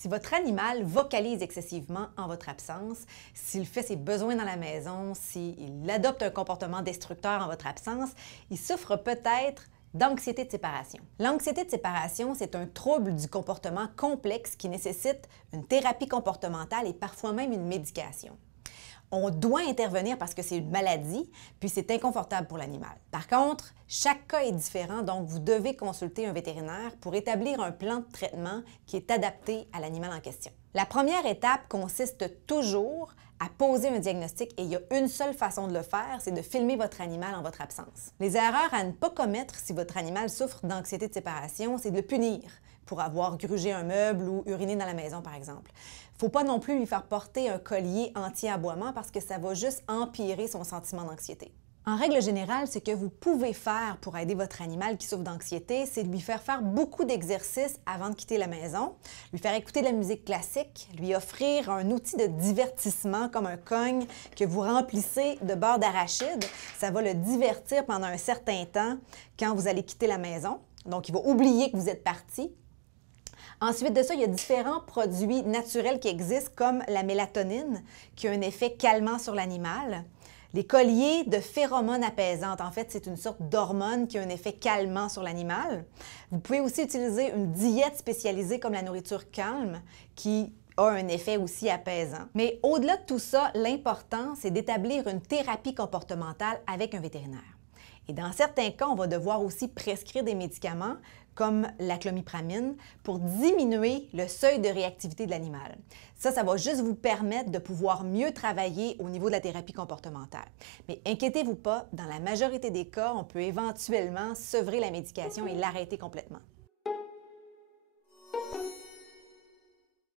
Si votre animal vocalise excessivement en votre absence, s'il fait ses besoins dans la maison, s'il adopte un comportement destructeur en votre absence, il souffre peut-être d'anxiété de séparation. L'anxiété de séparation, c'est un trouble du comportement complexe qui nécessite une thérapie comportementale et parfois même une médication. On doit intervenir parce que c'est une maladie, puis c'est inconfortable pour l'animal. Par contre, chaque cas est différent, donc vous devez consulter un vétérinaire pour établir un plan de traitement qui est adapté à l'animal en question. La première étape consiste toujours à poser un diagnostic et il y a une seule façon de le faire, c'est de filmer votre animal en votre absence. Les erreurs à ne pas commettre si votre animal souffre d'anxiété de séparation, c'est de le punir pour avoir grugé un meuble ou uriné dans la maison, par exemple. Il ne faut pas non plus lui faire porter un collier anti-aboiement parce que ça va juste empirer son sentiment d'anxiété. En règle générale, ce que vous pouvez faire pour aider votre animal qui souffre d'anxiété, c'est de lui faire faire beaucoup d'exercices avant de quitter la maison, lui faire écouter de la musique classique, lui offrir un outil de divertissement comme un cogne que vous remplissez de beurre d'arachide. Ça va le divertir pendant un certain temps quand vous allez quitter la maison. Donc, il va oublier que vous êtes parti. Ensuite de ça, il y a différents produits naturels qui existent comme la mélatonine qui a un effet calmant sur l'animal. Les colliers de phéromones apaisantes, en fait, c'est une sorte d'hormone qui a un effet calmant sur l'animal. Vous pouvez aussi utiliser une diète spécialisée comme la nourriture calme qui a un effet aussi apaisant. Mais au-delà de tout ça, l'important, c'est d'établir une thérapie comportementale avec un vétérinaire. Et dans certains cas, on va devoir aussi prescrire des médicaments comme la clomipramine pour diminuer le seuil de réactivité de l'animal. Ça va juste vous permettre de pouvoir mieux travailler au niveau de la thérapie comportementale. Mais inquiétez-vous pas, dans la majorité des cas, on peut éventuellement sevrer la médication et l'arrêter complètement.